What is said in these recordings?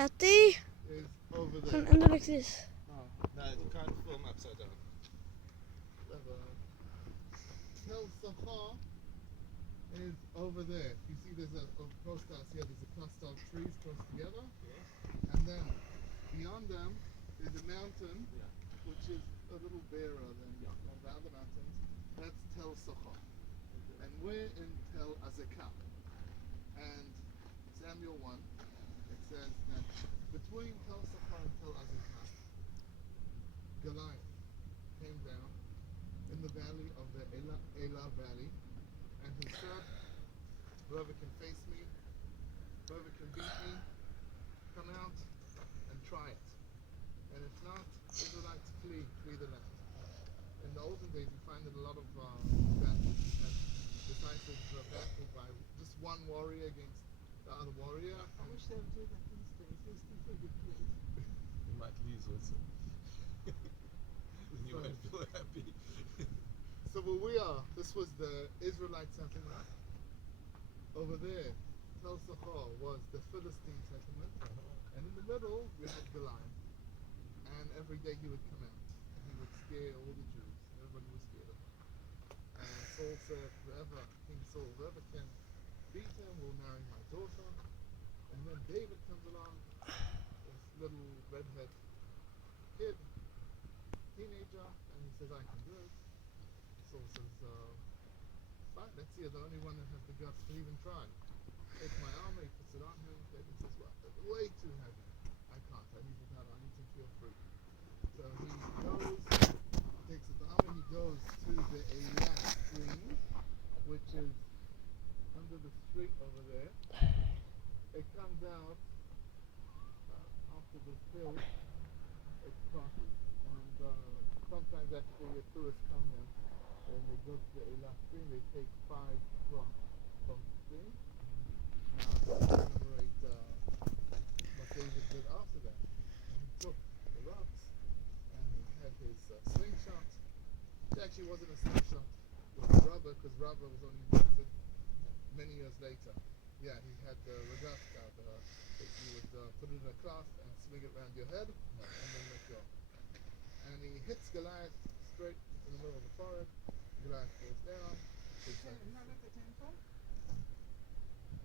Hattie. is over there. And then like this. Oh, no, you can't film upside down. Tel Azeka is over there. You see there's a post house here, there's a cluster of trees close together. Yeah. And then beyond them is a mountain, which is a little barer than one of the other mountains. That's Tel Azeka. Okay. And we're in Tel Azeka. And Samuel 1, it says that between Tel Azeka and Tel Azeka, Goliath came down in the valley of the Elah Valley, and he said, whoever can face me, whoever can beat me, come out and try it. And if not, Israelites flee the land. In the olden days, you find that a lot of battles had decisive battle by just one warrior against the other warrior. I wish they would do that these days. These people would be killed. You might lose also. Then you won't feel happy. So where we are, this was the Israelite settlement. Over there, Tel Azeka was the Philistine settlement. And in the middle, we had Goliath. And every day he would come out. And he would scare all the Jews. Everybody was scared of him. And Saul said, King Saul, whoever can beat him will marry my daughter. And then David comes along, this little redhead kid, teenager, and he says, I can do it. Saul says, fine, let's see, you're the only one that has the guts to even try. Take my armor, he puts it on him. David says, well, that's way too heavy. I can't, I need it out, I need to feel free. So he goes, takes his armor, he goes to the Elah stream, which is under the street over there. It comes out after the hill, it crosses. And sometimes actually the tourists come here. When they go to the Elah stream, they take 5 drops from the stream to commemorate what David did after that. And he took the rocks and he had his slingshot. It actually wasn't a slingshot, it was rubber, because rubber was only invented many years later. Yeah, he had the regatta, that you would put it in a cloth and swing it around your head and then let go. And he hits Goliath straight in the middle of the forehead. Goliath goes down. Not at the temple?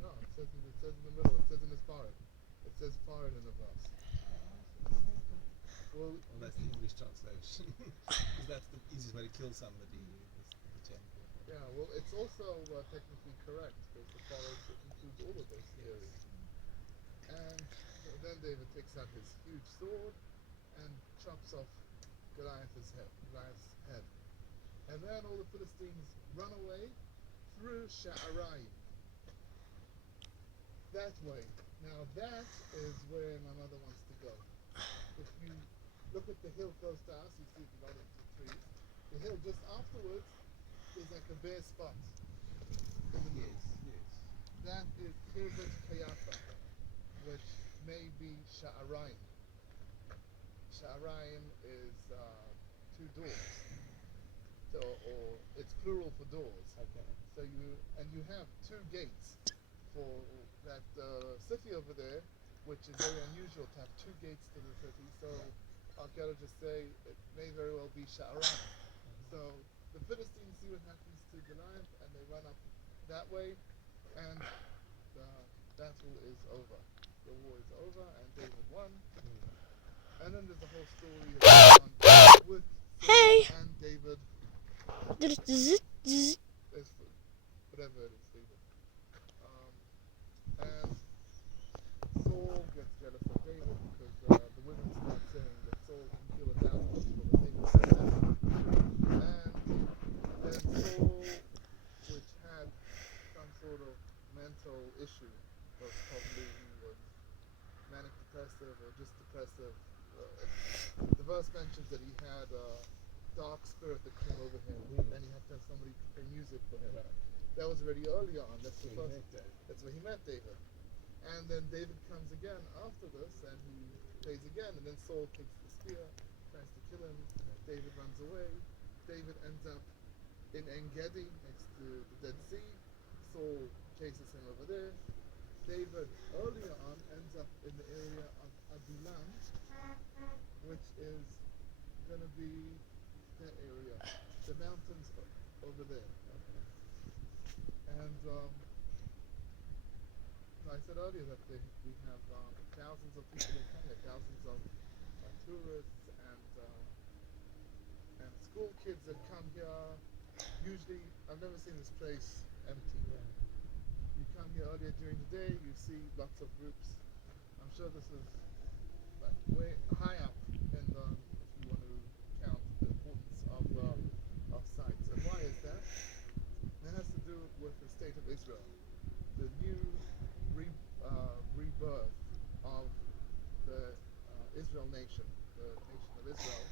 No, it says in the middle. It says in his forehead. It says forehead in the verse. Well, that's the English translation. Because that's the easiest way to kill somebody. The temple. Yeah, well, it's also technically correct because the forehead includes all of those theories. And then David takes out his huge sword and chops off Goliath's head. And then all the Philistines run away through Sha'araim. That way. Now that is where my mother wants to go. If you look at the hill close to us, you see the lot of trees. The hill just afterwards is like a bare spot in the middle. Yes. That is Kirbat Kayafa, which may be Sha'araim. Sha'araim is 2 doors. Or it's plural for doors. Okay. So you have 2 gates for that city over there, which is very unusual to have 2 gates to the city. So archaeologists say it may very well be Sha'araim. So the Philistines see what happens to Goliath and they run up that way, and the battle is over. The war is over and David won. And then there's the whole story of with Saul and David. There's food, whatever it is, David. And Saul gets jealous of David because the women start saying that Saul can kill 1,000 people, but David doesn't. And then Saul, which had some sort of mental issue, probably he was manic depressive or just depressive. The verse mentions that he had dark spirit that came over him, and he had to have somebody play music for him. That was already earlier on. That's where he met David. And then David comes again after this, and he plays again. And then Saul takes the spear, tries to kill him. David runs away. David ends up in En Gedi, next to the Dead Sea. Saul chases him over there. David earlier on ends up in the area of Adulam, which is going to be that area, the mountains over there. And I said earlier that we have thousands of people in Kenya, thousands of tourists and school kids that come here. Usually, I've never seen this place empty. You come here earlier during the day, you see lots of groups. I'm sure this is like way high up in the, if you want to count the importance of sites. And why is that? It has to do with the state of Israel, the new rebirth of the Israel nation, the nation of Israel,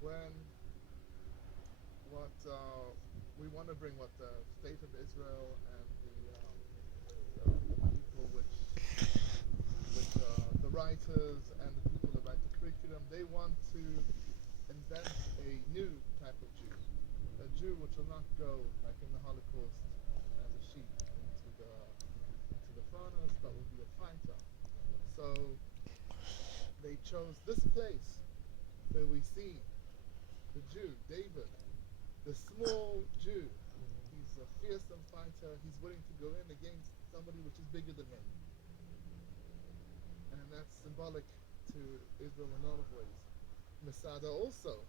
when what we want to bring what the state of Israel and the people which the writers and the people that write the curriculum, they want to invent a new type of Jew, a Jew which will not go like in the Holocaust as a sheep into the furnace, but will be a fighter. So they chose this place where we see the Jew, David, the small Jew. He's a fearsome fighter. He's willing to go in against somebody which is bigger than him. And that's symbolic to Israel in a lot of ways. Masada also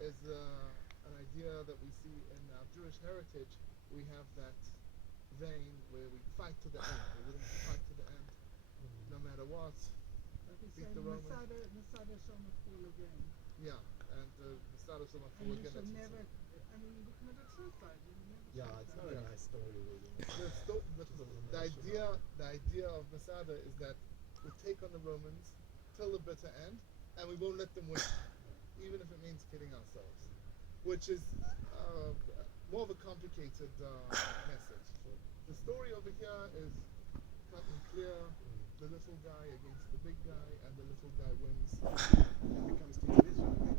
is an idea that we see in our Jewish heritage. We have that vein where we fight to the end. We're willing to fight to the end, no matter what. Like he Beat said, the Romans. Masada shall not fall again. Yeah, and Masada shall not And fall you again. shall that's never, also- I mean, you committed suicide. You never Yeah, it's not a nice story, really. the idea of Masada is that we take on the Romans till the bitter end, and we won't let them win, even if it means killing ourselves, which is more of a complicated message. The story over here is cut and clear. The little guy against the big guy, and the little guy wins and becomes king of Israel.